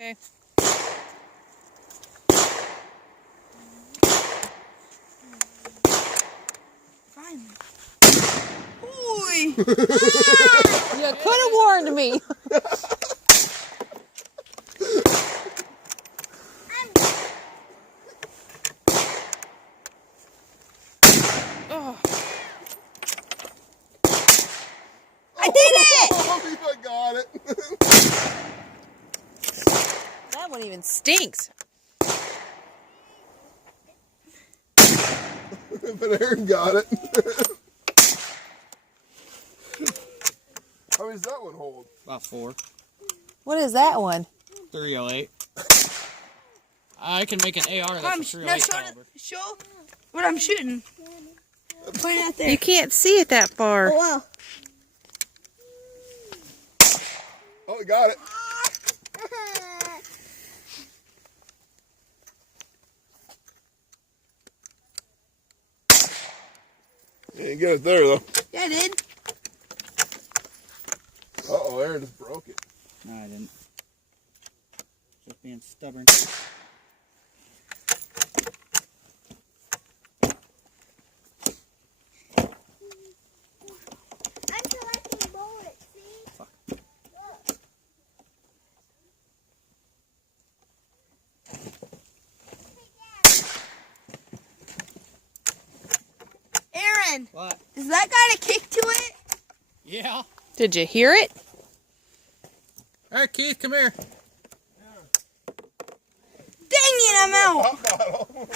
Okay. Finally. Oi! You could have warned me. Oh. I did it! I got it. That one even stinks. But Aaron got it. How many does that one hold? About 4. What is that one? 308. I can make an AR that's a Now 308 show, caliber. show what I'm shooting. Point it out there. You can't see it that far. Oh, wow. Oh, we got it. You didn't get it there, though. Yeah, I did. Uh-oh, Aaron just broke it. No, I didn't. Just being stubborn. I'm collecting bullets, see? Fuck. Look. Aaron, What? does that got a kick to it? Yeah. Did you hear it? All right, Keith, come here. Dang it, I'm out. Hot bottle.